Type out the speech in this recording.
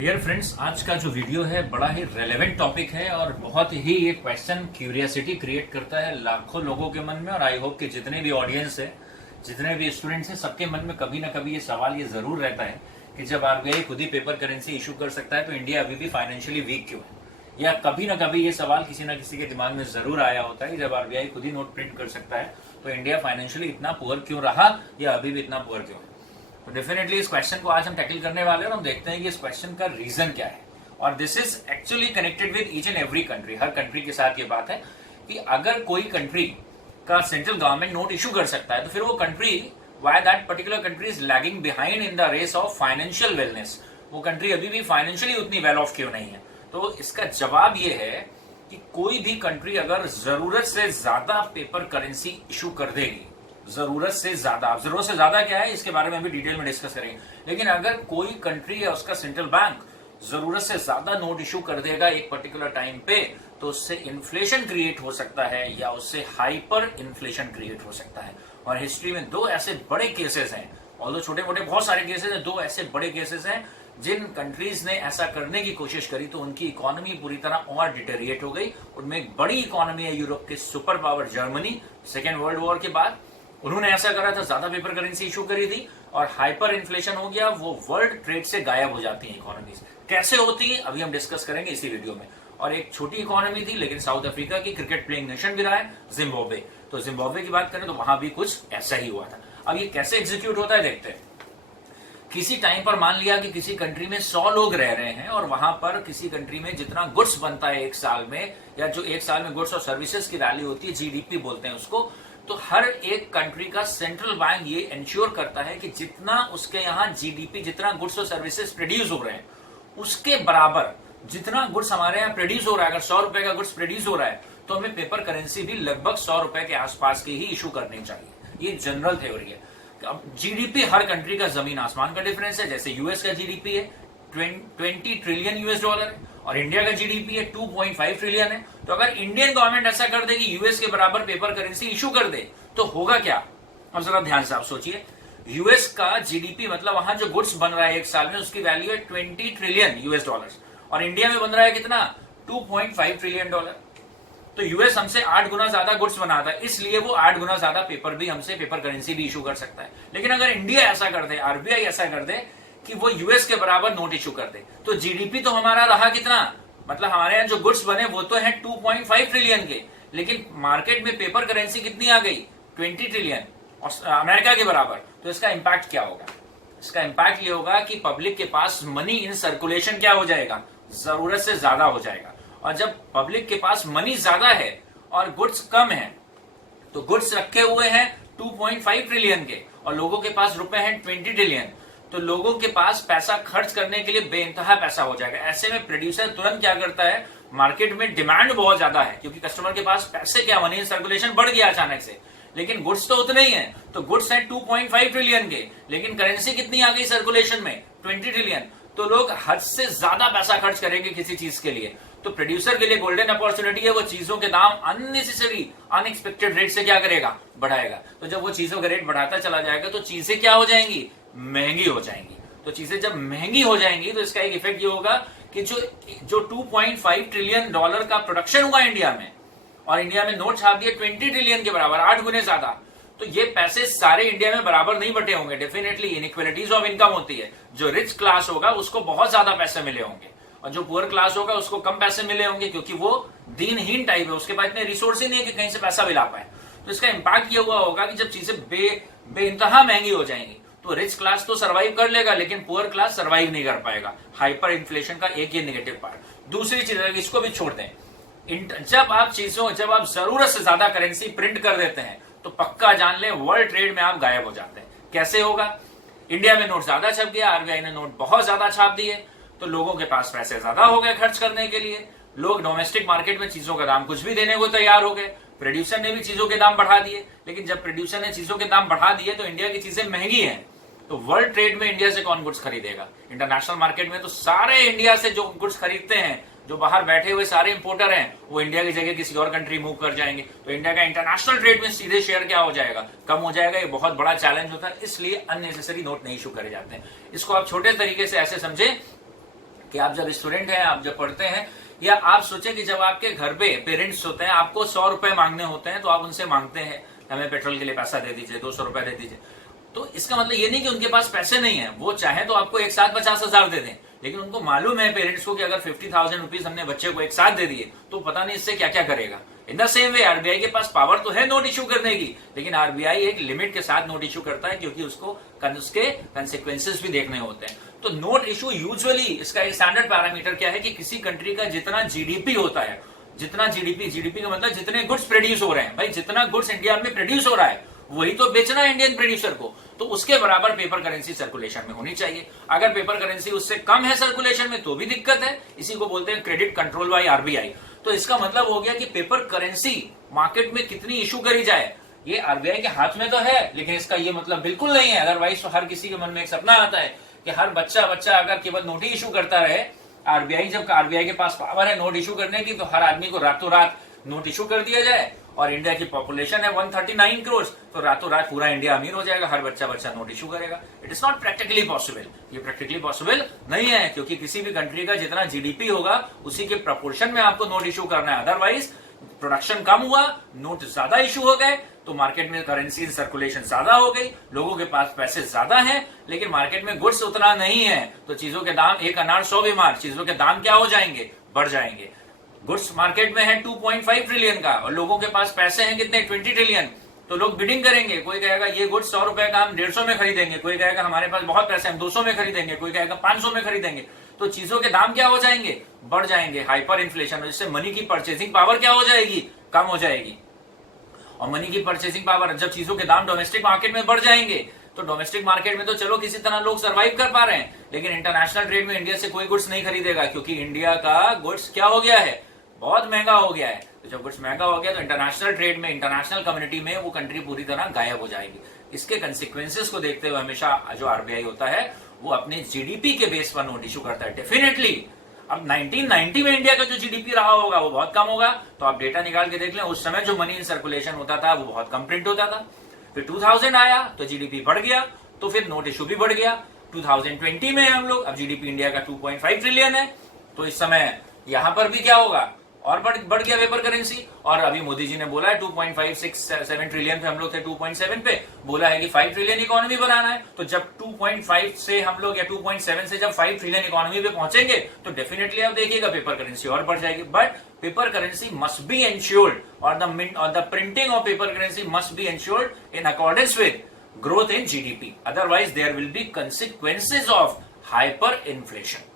Dear friends, आज का जो वीडियो है बड़ा ही रेलेवेंट टॉपिक है और बहुत ही ये क्वेश्चन क्यूरियोसिटी क्रिएट करता है लाखों लोगों के मन में। और आई होप कि जितने भी ऑडियंस है, जितने भी स्टूडेंट्स हैं, सबके मन में कभी ना कभी ये सवाल ये जरूर रहता है कि जब आरबीआई खुद ही पेपर करेंसी इशू कर सकता है तो इंडिया अभी भी फाइनेंशियली वीक क्यों है। या कभी ना कभी ये सवाल किसी ना किसी के दिमाग में जरूर आया होता है, जब आरबीआई खुद ही नोट प्रिंट कर सकता है तो इंडिया फाइनेंशियली इतना पुअर क्यों रहा या अभी भी इतना पुअर क्यों है। तो डेफिनेटली इस क्वेश्चन को आज हम टैकल करने वाले हैं और हम देखते हैं कि इस क्वेश्चन का रीजन क्या है। और this is actually connected with each and every country. Her country के साथ ये बात है कि अगर कोई कंट्री का सेंट्रल गवर्नमेंट नोट इशू कर सकता है तो फिर वो country, why that particular country is lagging behind in the race of financial wellness. वो कंट्री अभी भी फाइनेंशियली उतनी वेल ऑफ क्यों नहीं है। तो इसका जवाब ये है कि कोई भी कंट्री अगर जरूरत से ज्यादा पेपर करेंसी इशू कर देगी, जरूरत से ज्यादा, अब जरूरत से ज्यादा क्या है इसके बारे में भी डिटेल में डिस्कस करेंगे, लेकिन अगर कोई कंट्री या उसका सेंट्रल बैंक जरूरत से ज्यादा नोट इशू कर देगा एक पर्टिकुलर टाइम पे तो उससे इन्फ्लेशन क्रिएट हो सकता है या उससे हाइपर इन्फ्लेशन क्रिएट हो सकता है। और हिस्ट्री में दो ऐसे बड़े केसेस हैं, ऑल्दो छोटे मोटे बहुत सारे केसेस हैं, दो ऐसे बड़े केसेस हैं जिन कंट्रीज ने ऐसा करने की कोशिश करी तो उनकी इकोनॉमी पूरी तरह और डिटेरिएट हो गई। उनमें एक बड़ी इकोनॉमी है यूरोप के super power Germany, second world war के बाद उन्होंने ऐसा करा था, ज्यादा पेपर करेंसी इशू करी थी और हाइपर इन्फ्लेशन हो गया, वो वर्ल्ड ट्रेड से गायब हो जाती है इकोनॉमीज। कैसे होती है अभी हम डिस्कस करेंगे इसी वीडियो में। और एक छोटी इकोनॉमी थी लेकिन साउथ अफ्रीका की, क्रिकेट प्लेइंग नेशन भी रहा है, जिम्बाब्वे। तो जिम्बाब्वे की बात करें तो वहां भी कुछ ऐसा ही हुआ था। अब ये कैसे एग्जीक्यूट होता है देखते हैं। किसी टाइम पर मान लिया कि किसी कंट्री में 100 लोग रह रहे हैं और वहां पर किसी कंट्री में जितना गुड्स बनता है एक साल में, या जो एक साल में गुड्स और सर्विसेज की वैल्यू होती है, जीडीपी बोलते हैं उसको, तो हर एक कंट्री का सेंट्रल बैंक ये इंश्योर करता है कि जितना उसके यहाँ जीडीपी, जितना गुड्स और सर्विसेज प्रोड्यूस हो रहे हैं उसके बराबर जितना गुड्स हमारे यहाँ प्रोड्यूस हो रहा है, अगर 100 रुपए का गुड्स प्रोड्यूस हो रहा है तो हमें पेपर करेंसी भी लगभग 100 रुपए के आसपास की ही इशू करनी चाहिए। ये जनरल थ्योरी है। अब जीडीपी हर कंट्री का जमीन आसमान का डिफरेंस है। जैसे यूएस का जीडीपी है 20 ट्रिलियन यूएस डॉलर है और इंडिया का जीडीपी है 2.5 ट्रिलियन है। तो अगर इंडियन गवर्नमेंट ऐसा कर दे कि यूएस के बराबर पेपर करेंसी इशू कर दे तो होगा क्या। अब जरा ध्यान से आप सोचिए, यूएस का जीडीपी मतलब वहां जो गुड्स बन रहा है एक साल में उसकी वैल्यू है 20 ट्रिलियन यूएस डॉलर और इंडिया में बन रहा है कितना, 2.5 ट्रिलियन डॉलर। तो यूएस हमसे 8 गुना ज्यादा गुड्स बनाता है, इसलिए वो 8 गुना ज्यादा पेपर भी हमसे, पेपर करेंसी भी इशू कर सकता है। लेकिन अगर इंडिया ऐसा कर दे, आरबीआई ऐसा कर दे कि वो यूएस के बराबर नोट इशू कर दे, तो जीडीपी तो हमारा रहा कितना, मतलब हमारे यहाँ जो गुड्स बने वो तो है 2.5 ट्रिलियन के, लेकिन मार्केट में पेपर करेंसी कितनी आ गई, 20 ट्रिलियन और अमेरिका के बराबर। तो इसका इंपैक्ट क्या होगा, इसका इंपैक्ट ये होगा कि पब्लिक के पास मनी इन सर्कुलेशन क्या हो जाएगा, जरूरत से ज्यादा हो जाएगा। और जब पब्लिक के पास मनी ज्यादा है और गुड्स कम है, तो गुड्स रखे हुए हैं 2.5 ट्रिलियन के और लोगों के पास रुपए हैं 20 ट्रिलियन, तो लोगों के पास पैसा खर्च करने के लिए बेइंतहा पैसा हो जाएगा। ऐसे में प्रोड्यूसर तुरंत क्या करता है, मार्केट में डिमांड बहुत ज्यादा है क्योंकि कस्टमर के पास पैसे क्या, मनी सर्कुलेशन बढ़ गया अचानक से, लेकिन गुड्स तो उतने ही है। तो गुड्स है 2.5 ट्रिलियन के, लेकिन करेंसी कितनी आ गई सर्कुलेशन में, 20 ट्रिलियन। तो लोग हद से ज्यादा पैसा खर्च करेंगे किसी चीज के लिए। तो प्रोड्यूसर के लिए गोल्डन अपॉर्चुनिटी है, वो चीजों के दाम अननेसेसरी, अनएक्सपेक्टेड रेट से क्या करेगा, बढ़ाएगा। तो जब वो चीजों का रेट बढ़ाता चला जाएगा तो चीजें क्या हो जाएंगी, महंगी हो जाएंगी। तो चीजें जब महंगी हो जाएंगी तो इसका एक इफेक्ट ये होगा कि जो 2.5 ट्रिलियन डॉलर का प्रोडक्शन हुआ इंडिया में और इंडिया में नोट छाप दिए 20 ट्रिलियन के बराबर, 8 गुने ज्यादा, तो ये पैसे सारे इंडिया में बराबर नहीं बटे होंगे। डेफिनेटली इनइक्वालिटीज ऑफ इनकम होती है, जो रिच क्लास होगा उसको बहुत ज्यादा पैसे मिले होंगे और जो पुअर क्लास होगा उसको कम पैसे मिले होंगे क्योंकि वो दीनहीन टाइप है, उसके पास इतने रिसोर्स ही नहीं है कि कहीं से पैसा मिला पाए। तो इसका इंपैक्ट ये हुआ होगा कि जब चीजें बेइंतहा महंगी हो जाएंगी तो रिच क्लास तो सर्वाइव कर लेगा लेकिन पुअर क्लास सर्वाइव नहीं कर पाएगा। हाइपर इन्फ्लेशन का एक ये नेगेटिव पार्ट। दूसरी चीज है, इसको भी छोड़ दें, जब आप जरूरत से ज्यादा करेंसी प्रिंट कर देते हैं तो पक्का जान ले वर्ल्ड ट्रेड में आप गायब हो जाते हैं। कैसे होगा, इंडिया में नोट ज्यादा छप गया, आरबीआई ने नोट बहुत ज्यादा छाप दिए, तो लोगों के पास पैसे ज्यादा हो गए खर्च करने के लिए। लोग डोमेस्टिक मार्केट में चीजों का दाम कुछ भी देने को तैयार हो गए। प्रोड्यूसर ने भी चीजों के दाम बढ़ा दिए, लेकिन जब प्रोड्यूसर ने चीजों के दाम बढ़ा दिए तो इंडिया की चीजें महंगी हैं, तो वर्ल्ड ट्रेड में इंडिया से कौन गुड्स खरीदेगा। इंटरनेशनल मार्केट में तो सारे इंडिया से जो गुड्स खरीदते हैं, जो बाहर बैठे हुए सारे इंपोर्टर हैं, वो इंडिया की जगह किसी और कंट्री मूव कर जाएंगे, तो इंडिया का इंटरनेशनल ट्रेड में सीधे शेयर क्या हो जाएगा, कम हो जाएगा। ये बहुत बड़ा चैलेंज होता है, इसलिए अननेसेसरी नोट नहीं इशू करे जाते हैं। इसको आप छोटे तरीके से ऐसे समझे कि आप जब स्टूडेंट हैं, आप जब पढ़ते हैं, या आप सोचे कि जब आपके घर पे पेरेंट्स होते हैं, आपको 100 रुपए मांगने होते हैं, तो आप उनसे मांगते हैं हमें पेट्रोल के लिए पैसा दे दीजिए, 200 रुपए दे दीजिए। तो इसका मतलब ये नहीं कि उनके पास पैसे नहीं है, वो चाहे तो आपको एक साथ 50,000 दे दें, लेकिन उनको मालूम है पेरेंट्स को कि अगर 50,000 रुपीज हमने बच्चे को एक साथ दे दिए तो पता नहीं इससे क्या क्या करेगा। In the same way RBI के पास पावर तो है नोट इश्यू करने की, लेकिन आरबीआई एक लिमिट के साथ नोट इश्यू करता है, क्योंकि उसको उसके कंसिक्वेंसेस भी देखने होते हैं। तो नोट इशू यूजुअली इसका एक स्टैंडर्ड पैरामीटर क्या है कि किसी कंट्री का जितना जीडीपी होता है, जितना जीडीपी का मतलब जितने गुड्स प्रोड्यूस हो रहे हैं, भाई जितना गुड्स इंडिया में प्रोड्यूस हो रहा है वही तो बेचना है इंडियन प्रोड्यूसर को, तो उसके बराबर पेपर करेंसी सर्कुलेशन में होनी चाहिए। अगर पेपर करेंसी उससे कम है सर्कुलेशन में तो भी दिक्कत है, इसी को बोलते हैं क्रेडिट कंट्रोल बाय आरबीआई। तो इसका मतलब हो गया कि पेपर करेंसी मार्केट में कितनी इशू करी जाए ये आरबीआई के हाथ में तो है, लेकिन इसका ये मतलब बिल्कुल नहीं है। अदरवाइज तो हर किसी के मन में एक सपना आता है कि हर बच्चा अगर केवल नोट ही इशू करता रहे, जब आरबीआई के पास पावर है नोट इशू करने की, तो हर आदमी को रातों रात नोट इशू कर दिया जाए। और इंडिया की पॉपुलेशन है 139 करोड़, तो रातों रात पूरा इंडिया अमीर हो जाएगा, हर बच्चा नोट इशू करेगा। It is not practically possible, ये प्रैक्टिकली पॉसिबल नहीं है, क्योंकि किसी भी कंट्री का जितना जीडीपी होगा उसी के प्रपोर्शन में आपको नोट इशू करना है। अदरवाइज प्रोडक्शन कम हुआ, नोट ज्यादा इशू हो गए, तो मार्केट में करेंसी सर्कुलेशन ज्यादा हो गई, लोगों के पास पैसे ज्यादा हैं, लेकिन मार्केट में गुड्स उतना नहीं है, तो चीजों के दाम, एक अनार 100 बीमार, चीजों के दाम क्या हो जाएंगे, बढ़ जाएंगे। गुड्स मार्केट में है 2.5 ट्रिलियन का और लोगों के पास पैसे हैं कितने, 20 ट्रिलियन, तो लोग बिडिंग करेंगे। कोई कहेगा ये गुड्स 100 रुपए का हम 150 में खरीदेंगे, कोई कहेगा हमारे पास बहुत पैसे हम 200 में खरीदेंगे, कोई कहेगा 500 में खरीदेंगे, तो चीजों के दाम क्या हो जाएंगे, बढ़ जाएंगे। हाइपर इन्फ्लेशन, जिससे मनी की परचेसिंग पावर क्या हो जाएगी, कम हो जाएगी। और मनी की परचेसिंग पावर, जब चीजों के दाम डोमेस्टिक मार्केट में बढ़ जाएंगे, तो डोमेस्टिक मार्केट में तो चलो किसी तरह लोग सरवाइव कर पा रहे हैं, लेकिन इंटरनेशनल ट्रेड में इंडिया से कोई गुड्स नहीं खरीदेगा, क्योंकि इंडिया का गुड्स क्या हो गया है, बहुत महंगा हो गया है। तो जब गुड्स महंगा हो गया तो इंटरनेशनल ट्रेड में, इंटरनेशनल कम्युनिटी में वो कंट्री पूरी तरह गायब हो जाएगी। इसके कंसिक्वेंसेस को देखते हुए हमेशा जो आरबीआई होता है वो अपने जीडीपी के बेस पर नोट इशू करता है। डेफिनेटली अब 1990 में इंडिया का जो जीडीपी रहा होगा वो बहुत कम होगा, तो आप डेटा निकाल के देख लें, उस समय जो मनी इन सर्कुलेशन होता था वो बहुत कम प्रिंट होता था। फिर 2000 आया तो जीडीपी बढ़ गया, तो फिर नोट इशू भी बढ़ गया। 2020 में हम लोग, अब जीडीपी इंडिया का 2.5 ट्रिलियन है, तो इस समय यहां पर भी क्या होगा, और बढ़ गया पेपर करेंसी। और अभी मोदी जी ने बोला है 2.567 ट्रिलियन पे हम लोग थे, 2.7 पे बोला है कि 5 ट्रिलियन इकोनॉमी बनाना है। तो जब 2.5 से हम लोग, या 2.7 से जब 5 ट्रिलियन इकोनॉमी पे पहुंचेंगे तो डेफिनेटली आप देखिएगा पेपर करेंसी और बढ़ जाएगी। But paper currency must be ensured, और the printing of paper currency must be ensured in accordance with growth in GDP, otherwise there will be consequences of hyper inflation.